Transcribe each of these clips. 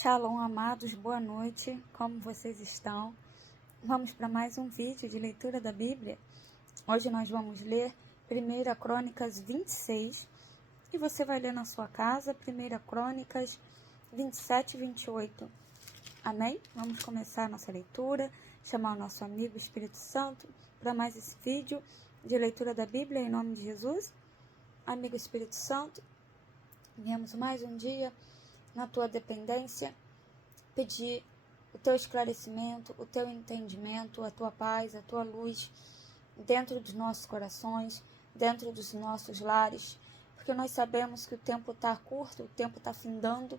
Shalom, amados, boa noite, como vocês estão? Vamos para mais um vídeo de leitura da Bíblia. Hoje nós vamos ler 1 Crônicas 26 e você vai ler na sua casa 1 Crônicas 27 e 28. Amém? Vamos começar a nossa leitura, chamar o nosso amigo Espírito Santo para mais esse vídeo de leitura da Bíblia em nome de Jesus. Amigo Espírito Santo, viemos mais um dia na tua dependência, pedir o teu esclarecimento, o teu entendimento, a tua paz, a tua luz dentro dos nossos corações, dentro dos nossos lares, porque nós sabemos que o tempo está curto, o tempo está findando,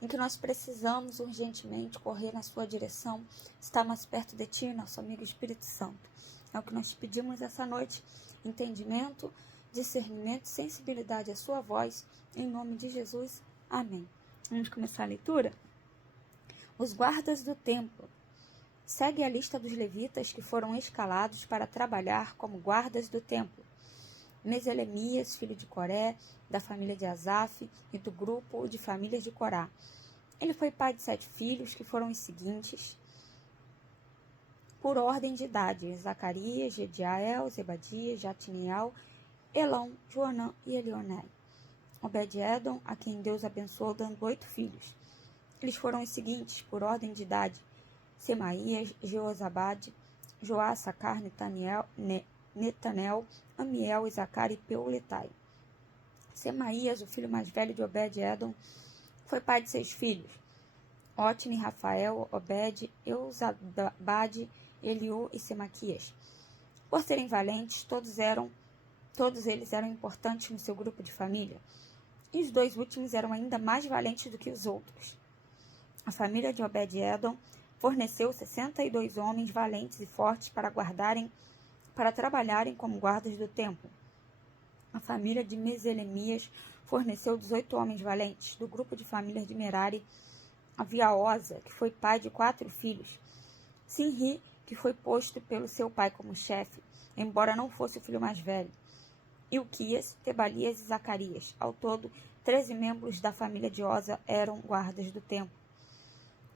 em que nós precisamos urgentemente correr na sua direção, estar mais perto de ti, nosso amigo Espírito Santo. É o que nós te pedimos essa noite, entendimento, discernimento, sensibilidade à sua voz, em nome de Jesus. Amém. Vamos começar a leitura? Os guardas do templo. Segue a lista dos levitas que foram escalados para trabalhar como guardas do templo. Meselemias, filho de Coré, da família de Asaf e do grupo de famílias de Corá. Ele foi pai de 7 filhos, que foram os seguintes, por ordem de idade: Zacarias, Jediael, Zebadias, Jatiniel, Elão, Joanã e Elionai. Obed-Edom, a quem Deus abençoou, dando 8 filhos. Eles foram os seguintes, por ordem de idade: Semaías, Jeozabade, Joá, Sacar, Netanel, Amiel, Isacar e Peuletai. Semaías, o filho mais velho de Obed-Edom, foi pai de 6 filhos: Otni, Rafael, Obed, Euzabade, Eliú e Semaquias. Por serem valentes, todos eles eram importantes no seu grupo de família. E os 2 últimos eram ainda mais valentes do que os outros. A família de Obed-Edom forneceu 62 homens valentes e fortes para trabalharem como guardas do templo. A família de Meselemias forneceu 18 homens valentes. Do grupo de famílias de Merari havia Oza, que foi pai de 4 filhos. Sinri, que foi posto pelo seu pai como chefe, embora não fosse o filho mais velho. Ilquias, Tebalias e Zacarias. Ao todo, 13 membros da família de Oza eram guardas do templo.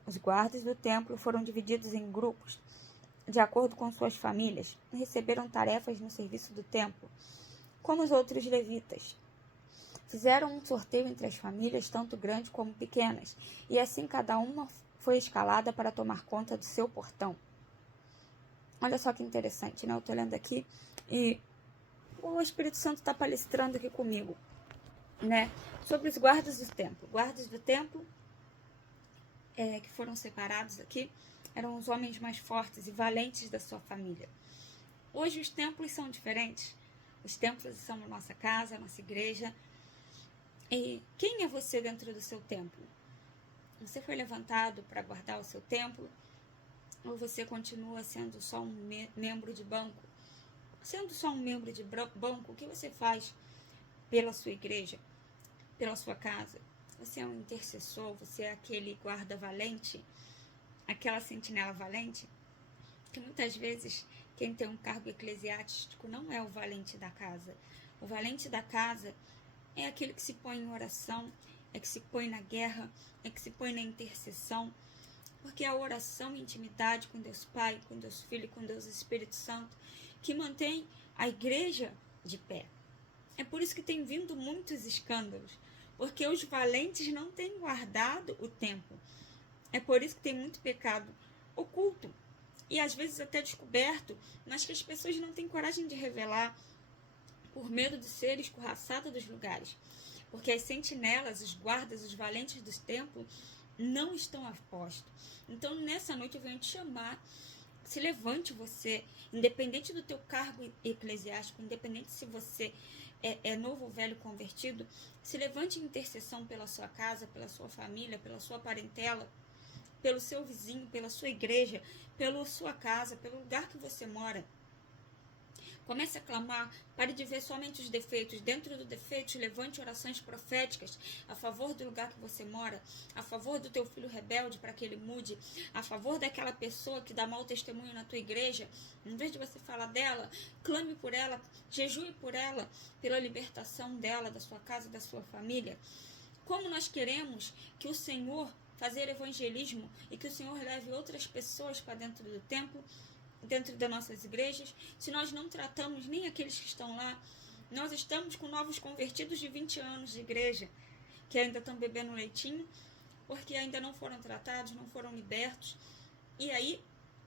Os guardas do templo foram divididos em grupos, de acordo com suas famílias, e receberam tarefas no serviço do templo, como os outros levitas. Fizeram um sorteio entre as famílias, tanto grandes como pequenas, e assim cada uma foi escalada para tomar conta do seu portão. Olha só que interessante, né? Eu estou lendo aqui e o Espírito Santo está palestrando aqui comigo, né? Sobre os guardas do templo. Guardas do templo que foram separados aqui eram os homens mais fortes e valentes da sua família. Hoje os templos são diferentes. Os templos são a nossa casa, a nossa igreja. E quem é você dentro do seu templo? Você foi levantado para guardar o seu templo? Ou você continua sendo só um membro de banco? Sendo só um membro de banco, o que você faz pela sua igreja, pela sua casa? Você é um intercessor? Você é aquele guarda valente? Aquela sentinela valente? Que muitas vezes quem tem um cargo eclesiástico não é o valente da casa. O valente da casa é aquele que se põe em oração, é que se põe na guerra, é que se põe na intercessão. Porque é a oração e intimidade com Deus Pai, com Deus Filho, com Deus Espírito Santo, que mantém a igreja de pé. É por isso que tem vindo muitos escândalos, porque os valentes não têm guardado o templo. É por isso que tem muito pecado oculto, e às vezes até descoberto, mas que as pessoas não têm coragem de revelar, por medo de ser escorraçada dos lugares. Porque as sentinelas, os guardas, os valentes dos templos, não estão a posto. Então, nessa noite eu venho te chamar, se levante você, independente do teu cargo eclesiástico, independente se você é novo ou velho convertido, se levante em intercessão pela sua casa, pela sua família, pela sua parentela, pelo seu vizinho, pela sua igreja, pela sua casa, pelo lugar que você mora. Comece a clamar, pare de ver somente os defeitos. Dentro do defeito, levante orações proféticas a favor do lugar que você mora, a favor do teu filho rebelde para que ele mude, a favor daquela pessoa que dá mau testemunho na tua igreja. Em vez de você falar dela, clame por ela, jejue por ela, pela libertação dela, da sua casa, da sua família. Como nós queremos que o Senhor fazer evangelismo e que o Senhor leve outras pessoas para dentro do templo, dentro das nossas igrejas, se nós não tratamos nem aqueles que estão lá? Nós estamos com novos convertidos de 20 anos de igreja, que ainda estão bebendo leitinho, porque ainda não foram tratados, não foram libertos. E aí,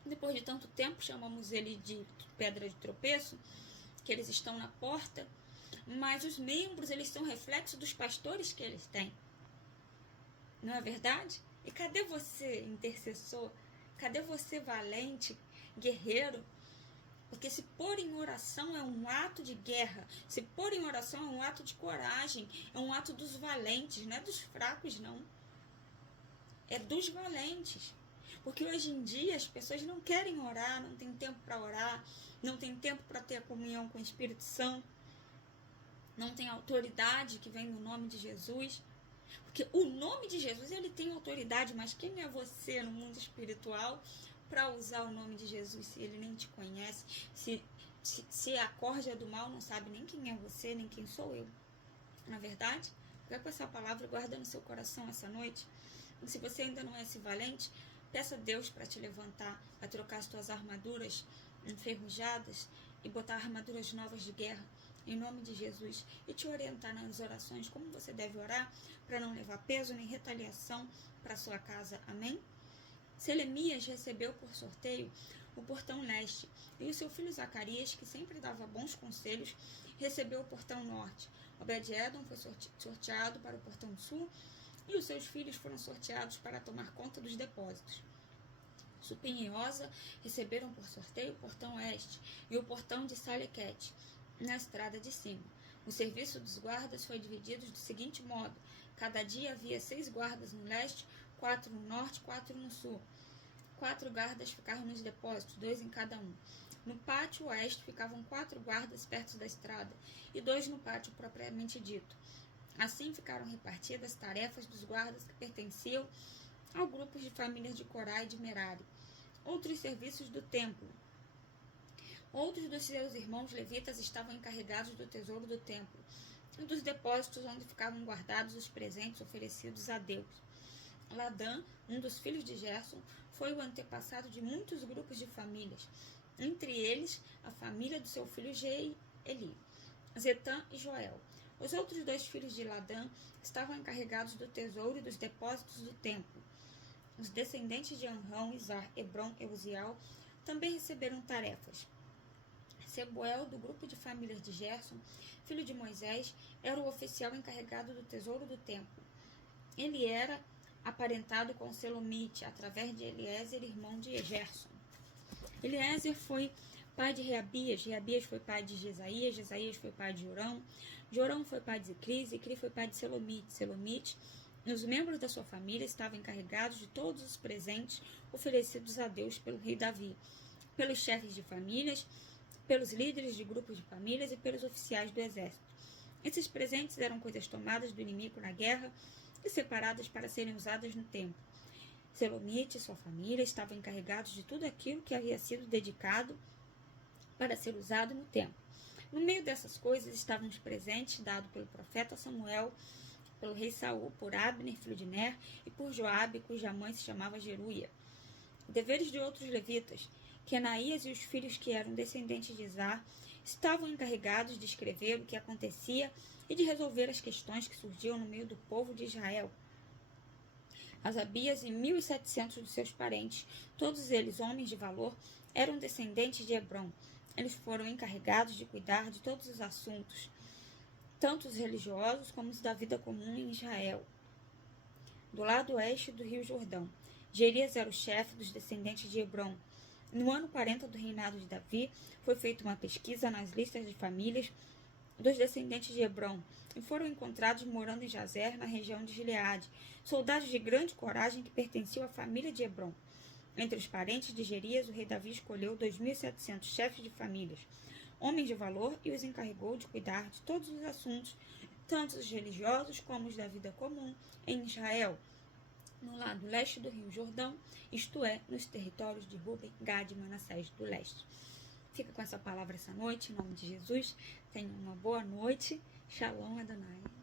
depois de tanto tempo, chamamos ele de pedra de tropeço, que eles estão na porta, mas os membros, eles são reflexo dos pastores que eles têm. Não é verdade? E cadê você, intercessor? Cadê você, valente, guerreiro? Porque se pôr em oração é um ato de guerra. Se pôr em oração é um ato de coragem. É um ato dos valentes, não é dos fracos, não. É dos valentes. Porque hoje em dia as pessoas não querem orar, não tem tempo para orar, não tem tempo para ter a comunhão com o Espírito Santo, não tem autoridade que vem no nome de Jesus. Porque o nome de Jesus, ele tem autoridade, mas quem é você no mundo espiritual para usar o nome de Jesus se ele nem te conhece? Se a corja do mal não sabe nem quem é você, nem quem sou eu. Na verdade, fica com essa palavra, guarda no seu coração essa noite. E se você ainda não é esse valente, peça a Deus para te levantar, para trocar as tuas armaduras enferrujadas e botar armaduras novas de guerra, em nome de Jesus, e te orientar nas orações, como você deve orar, para não levar peso nem retaliação para sua casa. Amém? Selemias recebeu por sorteio o portão leste, e o seu filho Zacarias, que sempre dava bons conselhos, recebeu o portão norte. Obed-Edom foi sorteado para o portão sul, e os seus filhos foram sorteados para tomar conta dos depósitos. Supim e Osa receberam por sorteio o portão oeste e o portão de Salequete, na estrada de cima. O serviço dos guardas foi dividido do seguinte modo: cada dia havia 6 guardas no leste, 4 no norte e 4 no sul. 4 guardas ficaram nos depósitos, 2 em cada um. No pátio oeste ficavam 4 guardas perto da estrada e 2 no pátio propriamente dito. Assim ficaram repartidas as tarefas dos guardas que pertenciam ao grupo de famílias de Corá e de Merari. Outros serviços do templo. Outros dos seus irmãos levitas estavam encarregados do tesouro do templo e dos depósitos onde ficavam guardados os presentes oferecidos a Deus. Ladã, um dos filhos de Gerson, foi o antepassado de muitos grupos de famílias, entre eles a família do seu filho Jeeli, Zetã e Joel. Os outros 2 filhos de Ladã estavam encarregados do tesouro e dos depósitos do templo. Os descendentes de Anrão, Izar, Hebron e Uziel também receberam tarefas. Sebuel, do grupo de famílias de Gerson, filho de Moisés, era o oficial encarregado do tesouro do templo. Ele era aparentado com Selomite, através de Eliezer, irmão de Gerson. Eliezer foi pai de Reabias, Reabias foi pai de Jesaías, Jesaías foi pai de Jorão, Jorão foi pai de Zicri, Zicri foi pai de Selomite, Selomite. Os membros da sua família estavam encarregados de todos os presentes oferecidos a Deus pelo rei Davi, pelos chefes de famílias, pelos líderes de grupos de famílias e pelos oficiais do exército. Esses presentes eram coisas tomadas do inimigo na guerra e separadas para serem usadas no templo. Selomite e sua família estavam encarregados de tudo aquilo que havia sido dedicado para ser usado no templo. No meio dessas coisas estavam os presentes dados pelo profeta Samuel, pelo rei Saul, por Abner, filho de Ner, e por Joabe, cuja mãe se chamava Jeruia. Deveres de outros levitas. Quenaías e os filhos que eram descendentes de Izar estavam encarregados de escrever o que acontecia e de resolver as questões que surgiam no meio do povo de Israel. Asabias e 1.700 dos seus parentes, todos eles homens de valor, eram descendentes de Hebron. Eles foram encarregados de cuidar de todos os assuntos, tanto os religiosos como os da vida comum em Israel. Do lado oeste do rio Jordão, Jerias era o chefe dos descendentes de Hebron. No ano 40 do reinado de Davi, foi feita uma pesquisa nas listas de famílias dos descendentes de Hebron, e foram encontrados morando em Jazer, na região de Gileade, soldados de grande coragem que pertenciam à família de Hebron. Entre os parentes de Jerias, o rei Davi escolheu 2.700 chefes de famílias, homens de valor, e os encarregou de cuidar de todos os assuntos, tanto os religiosos como os da vida comum, em Israel, no lado leste do rio Jordão, isto é, nos territórios de Ruben, Gad e Manassés do leste. Fica com essa palavra essa noite, em nome de Jesus. Tenha uma boa noite. Shalom Adonai.